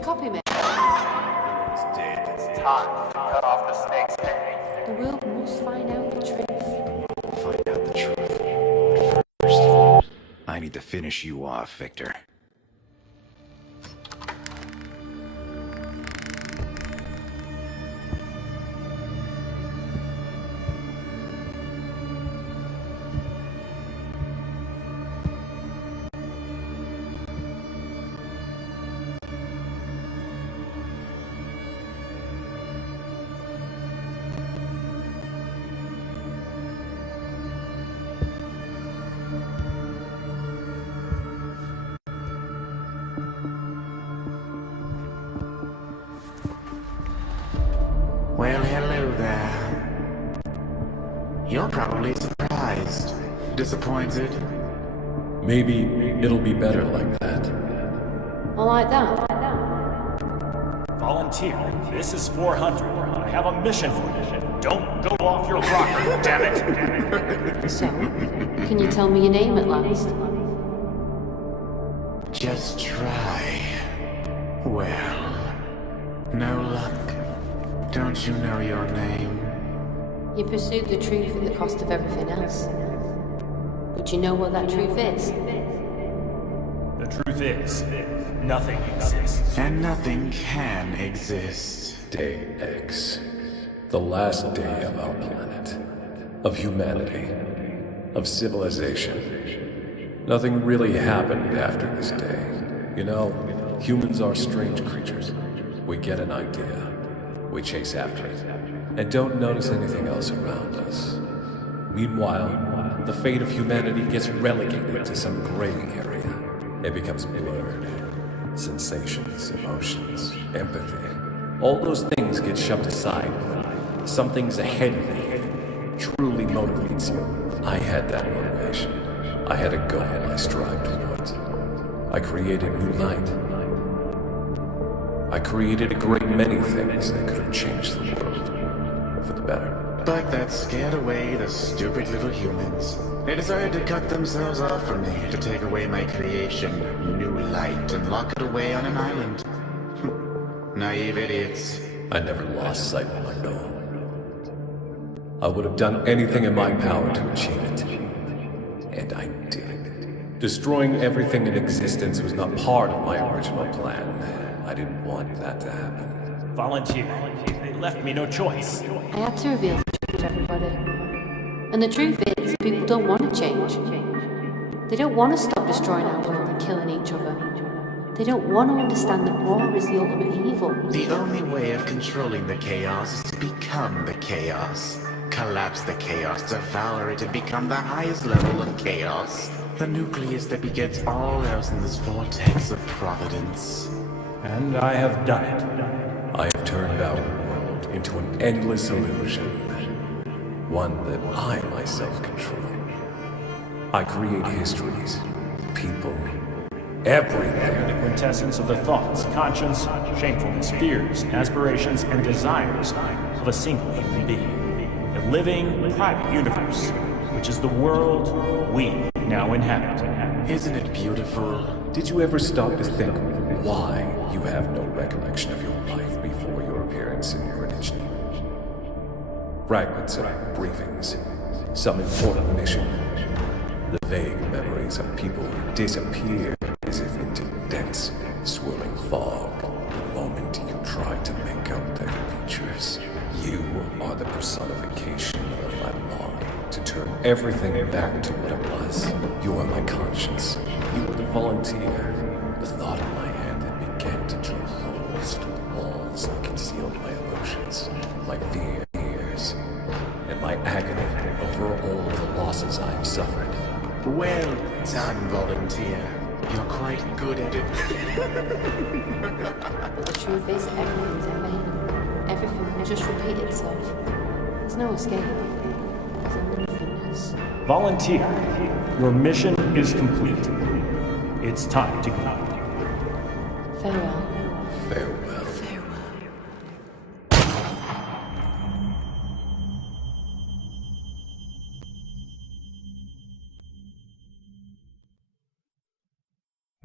you copy me? It's dead. It's time to cut off the snake's head. The world must find out the truth. Find out the truth. But first, I need to finish you off, Victor. Well, hello there. You're probably surprised, disappointed. Maybe it'll be better like that. I like that. Volunteer, this is 400. I have a mission for you. Don't go off your rocker, damn it! So, can you tell me your name at last? Just try. Well, no luck. Don't you know your name? You pursued the truth at the cost of everything else. But you know what that truth is? The truth is, nothing exists. And nothing can exist. Day X. The last day of our planet. Of humanity. Of civilization. Nothing really happened after this day. You know, humans are strange creatures. We get an idea. We chase after it, and don't notice anything else around us. Meanwhile, the fate of humanity gets relegated to some gray area. It becomes blurred. Sensations, emotions, empathy. All those things get shoved aside when something's ahead of you truly motivates you. I had that motivation. I had a goal I strived towards. I created new light. I created a great many things that could have changed the world for the better. But that scared away the stupid little humans. They decided to cut themselves off from me to take away my creation, new light, and lock it away on an island. Naive idiots. I never lost sight of my goal. I would have done anything in my power to achieve it. And I did. Destroying everything in existence was not part of my original plan. I didn't want that to happen. Volunteer, they left me no choice. I had to reveal the truth to everybody. And the truth is, people don't want to change. They don't want to stop destroying our world and killing each other. They don't want to understand that war is the ultimate evil. The only way of controlling the chaos is to become the chaos. Collapse the chaos, devour it, and become the highest level of chaos. The nucleus that begets all else in this vortex of providence. And I have done it. I have turned our world into an endless illusion. One that I myself control. I create histories, people, everything. The quintessence of the thoughts, conscience, shamefulness, fears, aspirations, and desires of a single human being. A living, private universe, which is the world we now inhabit. Isn't it beautiful? Did you ever stop to think why you have no recollection of your life before your appearance in Greenwich? Fragments of briefings, some important mission, the vague memories of people who disappear as if into dense, swirling fog the moment you try to make out their features. You are the personification of my longing to turn everything back to what it was. You are my conscience. You are the volunteer. The thought in my head that began to drill holes through the walls that concealed my emotions, my fears, and my agony over all the losses I have suffered. Well done, volunteer. You're quite good at it. The truth is, everything's in vain. Everything will just repeat itself. There's no escape. There's only nothingness. Volunteer, your mission is complete. It's time to go. Farewell. Farewell.